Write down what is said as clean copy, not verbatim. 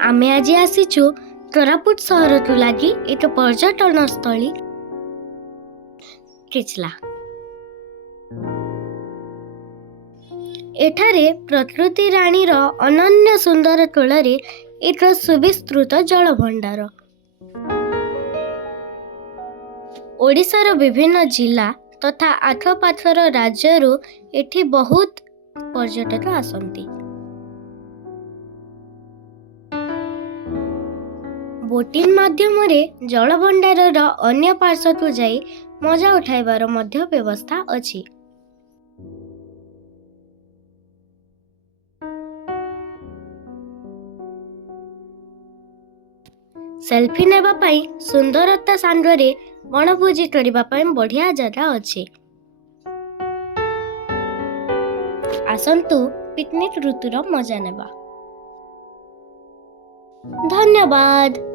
आमे आज आसीचु कोरापुट सहर तो लगी एक पर्यटन स्थली किचला। एठारे प्रकृति रानी रो अनन्य सुंदर कोଳରେ एक सुविस्तृत जल भंडार। ओडिशार विभिन्न जिला तथा आखपाखर राज्यरू एठी बहुत पर्यटक आसंती। बोटिंग माध्यम जल भंडार अन्य पार्श्व को जाई मजा उठाइबार मध्य व्यवस्था अछि। सेल्फी नेबा पाई सुंदरता सांगरे वनभोजी करिबा पाई बढ़िया जगह अछि। आसंतु पिकनिक ऋतुर मजा नेबा। धन्यवाद।